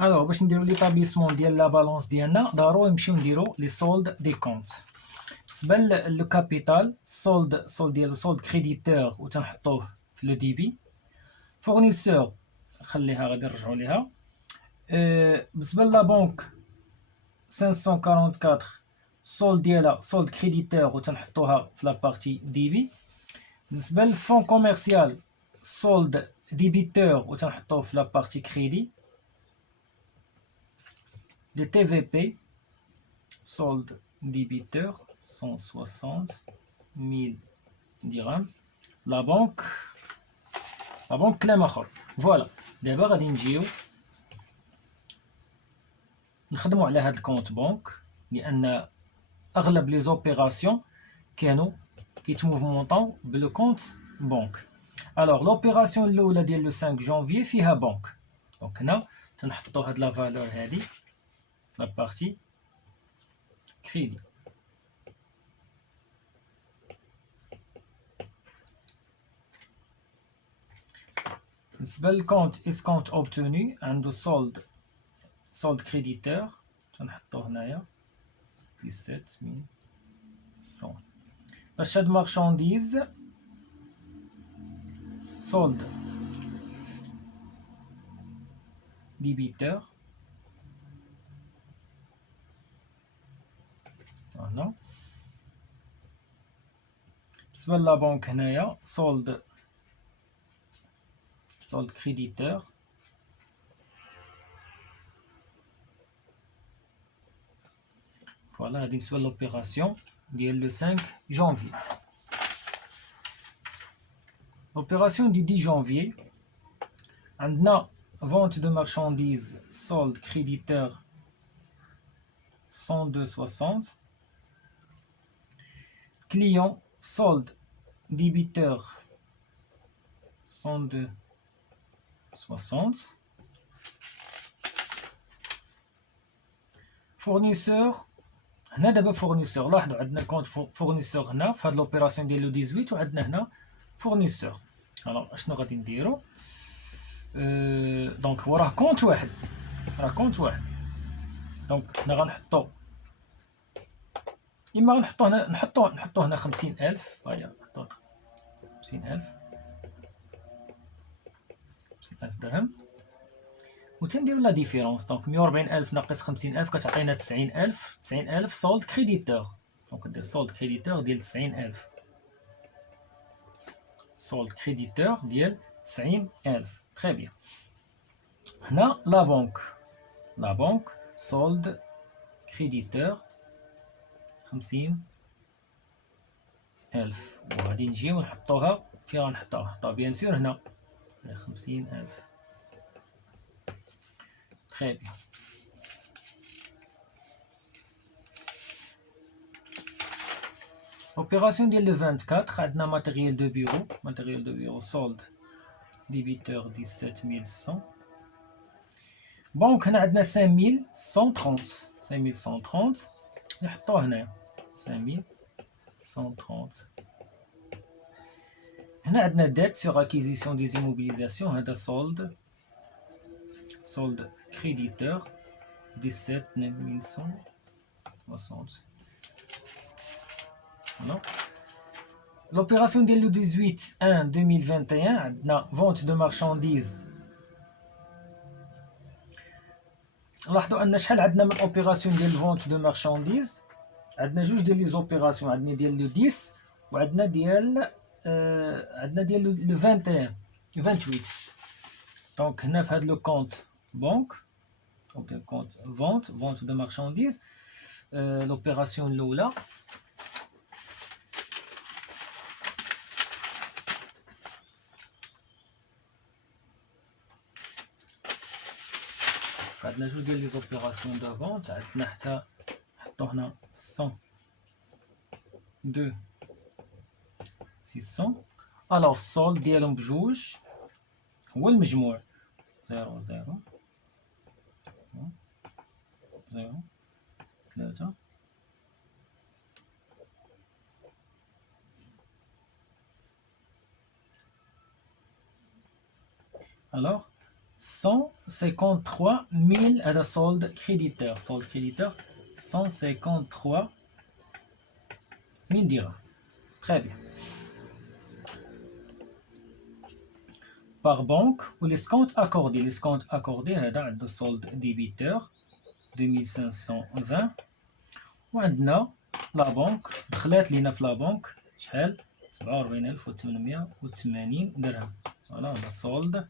Alors, باش نديرو l'établissement ديال لا بالونس ديالنا ضروري نمشيو نديرو لي سولد دي كونت. بالنسبه لو كابيتال سولد ديال سولد كريديتور وتنحطوه في لو دي بي. فورنيسور خليها غادي نرجعوا ليها. بالنسبه لا بنك 544 سولد ديالها سولد كريديتور وتنحطوها في لا بارتي دي بي. بالنسبه للفون كوميرسيال سولد ديبيتور وتنحطوه في لا بارتي كريدي. Les TVP, solde débiteur, 160 000 dirhams. La banque كلام آخر. فوالا دابا غادي نجيو نخدمو على هاد الكونت بنك لأن أغلب لي زوبيراسيون كانوا كيتموفمونطاو بلو كونت بنك. ألوغ لوبيراسيون الأولى ديال لو 5 جونفي فيها بنك. دونك هنا تنحطو هاد لا فالور هادي la partie crédit. بالنسبة للكونت اسكونت obtenu عنده solde créditeur تنحطو هنايا 17100. باش هاد مارشانديز solde débiteur هنا. بالنسبة لا بنك هنايا solde créditeur فوالا هادي بالنسبة لوبيراسيون ديال لو 5 جونفي. Opération du 10 janvier, عندنا vente de marchandises, solde créditeur 102,60. Client, solde débiteur 102,60. Fournisseur, هنا دابا فورنيسور. لاحظوا عندنا كونت فورنيسور هنا في هاد لوبيراسيون ديال لو 18 وعندنا هنا فورنيسور. الوغ اشنو غادي نديرو؟ دونك هو راه كونت واحد، دونك حنا غنحطو اما غنحطو هنا نحطو هنا 50,000. هيا نحطو 50,000 درهم وتنديرو لا ديفيرونس. دونك 140,000 ناقص 50,000 كتعطينا 90,000. 90,000 سولد كريديتور. دونك ندير سولد كريديتور ديال 90,000. سولد كريديتور ديال 90,000. تري بيان. هنا لا بنك سولد كريديتور 50,000 وغادي نجيو نحطوها فين غنحطوها بيان سور هنا 50,000. تري بيان. Opération ديال لو 24 عندنا ماتيريال دو بيرو سولد ديبيتور 17100. بنك هنا عندنا 5130 نحطوه هنايا 5130. هنا عندنا ديت سور اكيزيسيون دي زيموبيليزاسيون. هذا سولد كريديتور 17160. L'opération ديال لو 18/1/2021 عندنا vente de marchandises. لاحظوا ان شحال عندنا من اوبيراسيون ديال فونت دو مارشانديز. عندنا جوج ديال لي زوبيراسيون، عندنا ديال لو 10 وعندنا ديال لو 21 28. دونك هنا في هذا لو كونت بنك دونك كونت فونت دو مارشانديز لوبيراسيون الاولى عندنا جوج ديال لي زوبيراسيون دو فونت. عندنا حتى نحطو هنا 102,600. الوغ السولد ديالهم بجوج هو المجموع 0 0 0 3 الوغ 153 000 هذا solde créditeur 153 000 dirhams. Très bien. Par banque ou les comptes accordés. Les comptes accordés هذا عندنا solde débiteur 2520 وعندنا لا بنك دخلات لينا في لا بنك شحال 47880 درهم. فوالا هذا solde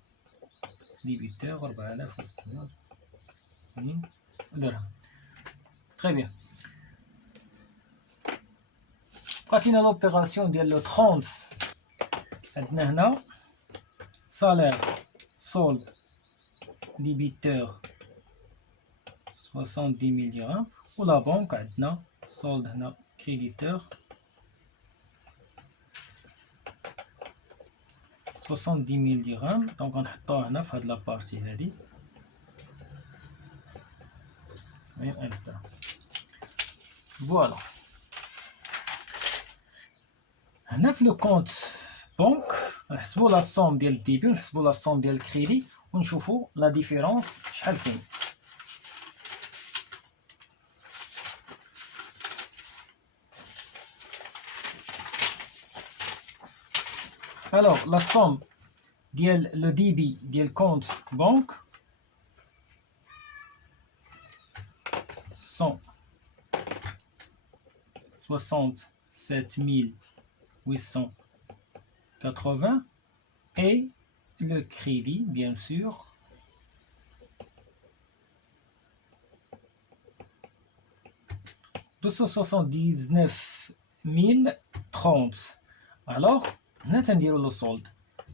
débiteur 4780 درهم. Très bien. بقات لينا لوبيراسيون ديال لو 30. عندنا هنا salaire solde débiteur 70 000 dirhams و لا بنك عندنا solde هنا créditeur 70 000 dirhams. دونك غنحطوها هنا في هاد لابارتي هادي 70,000 درهم. فوالا هنا في لو كونت بنك نحسبوا لا صوم ديال الديبي ونحسبوا لا صوم ديال الكريدي ونشوفوا لا ديفيرونس شحال كاين. Alors, la somme ديال le débit ديال compte banque 167 880 et le crédit, bien sûr, 279 030. Alors, هنا تنديرو لو سولد.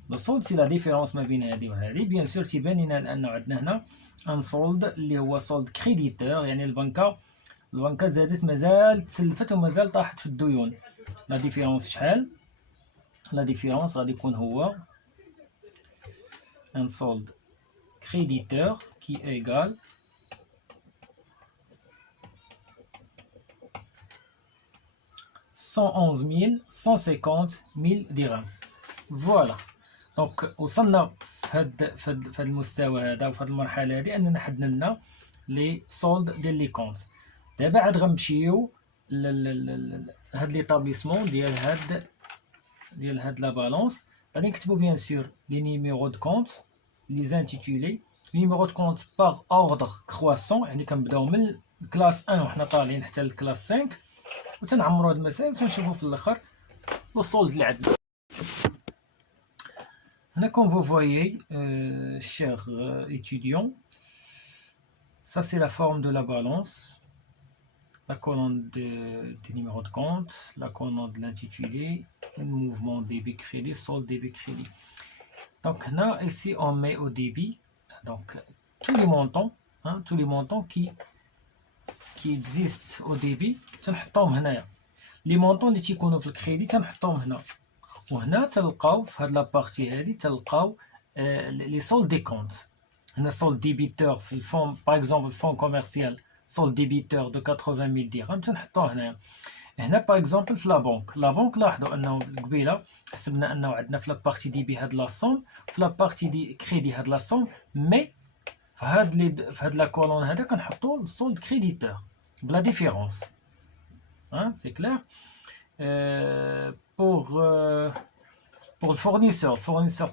لو سولد سي لا ديفيرونس ما بين هادي وهادي. بيان سور تيبان لينا لانه عندنا هنا ان سولد اللي هو سولد كريديتور، يعني البنكه زادت مازال تسلفت ومازال طاحت في الديون. لا ديفيرونس شحال؟ لا ديفيرونس غادي يكون هو ان سولد كريديتور كي ايغال 111,150 dirhams. فوالا دونك وصلنا في هاد المستوى هذا وفي هاد المرحله هذه اننا حدنا لنا لي سولد ديال لي كونت. دابا عاد غنمشيو هاد ليطابليسمون ديال هاد لا بالونس. غادي نكتبو بيان سور لي نيميرو دو كونت لي زانتيتولي نيميرو دو كونت باغ اوردر كرواسون، يعني كنبداو من كلاس 1 وحنا طالعين حتى لكلاس 5 وتنعمروا هاد المسائل وتنشوفوا في الاخر لو سولد اللي عندنا. هنا comme vous voyez chers étudiants, ça c'est la forme de la balance, la colonne des numéros de compte, la colonne de l'intitulé, le mouvement débit crédit, solde débit crédit. Donc là ici on met au débit donc tous les montants, tous les montants qui existent au débit تنحطوهم هنايا. لي مونطون اللي تيكونوا في الكريدي تنحطوهم هنا، وهنا تلقاو في هاد لابارتي هادي تلقاو لي سولد دي كونت. هنا سولد ديبيتور في الفون باغ اكزومبل الفون كوميرسيال سولد ديبيتور دو 80,000 درهم تنحطوه هنايا. هنا باغ اكزومبل في لا بنك لاحظوا انه قبيله حسبنا انه عندنا في لابارتي ديبي هاد لا صوم، في لابارتي دي كريدي هاد لا صوم، مي في هاد لا كولون هذا كنحطوا السولد كريديتور بلا ديفيرونس. C'est clair. Pour le fournisseur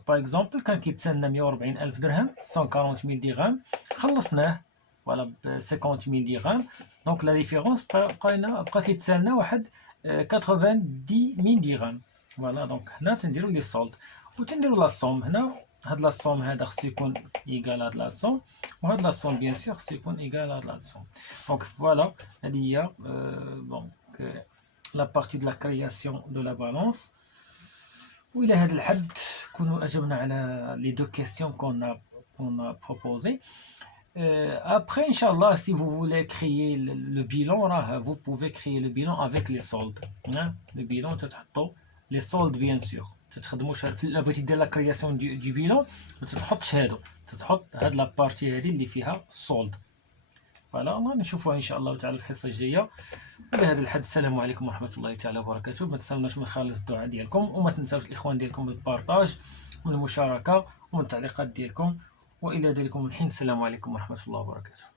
par exemple كان كيتسنى 140,000 درهم 140,000 درهم خلصناه voilà ب 50,000 درهم. دونك لا ديفيرونس بقى كيتسنى واحد 90,000 درهم. فوالا دونك هنا تنديروا لي سولد وتنديروا لا صوم. هنا هاد لا صوم هذا خصو يكون ايغال هاد لا صوم، وهاد لا صوم بيان سور خصو يكون ايغال هاد لا صوم. دونك فوالا هادي هي دونك la partie de la création de la balance. وإلى هذا الحد كونوا أجبنا على les deux questions qu'on a proposées. Après, Inch'Allah, si vous voulez créer le bilan, vous pouvez créer le bilan avec les soldes. Le bilan, تتحطوا les soldes bien sûr. تتخدموش إلا بغيتي دير la création du bilan ما تتحطش هادو، تتحط هاد لا بارتي هادي اللي فيها solde. فوالا نشوفوها ان شاء الله تعالى في الحصه الجايه. بهذا الحد السلام عليكم ورحمه الله تعالى وبركاته. ما تنساوناش من خالص الدعاء ديالكم، وما تنساوش الاخوان ديالكم بالبارطاج والمشاركه والتعليقات ديالكم، وإلى ذلك الحين السلام عليكم ورحمة الله وبركاته.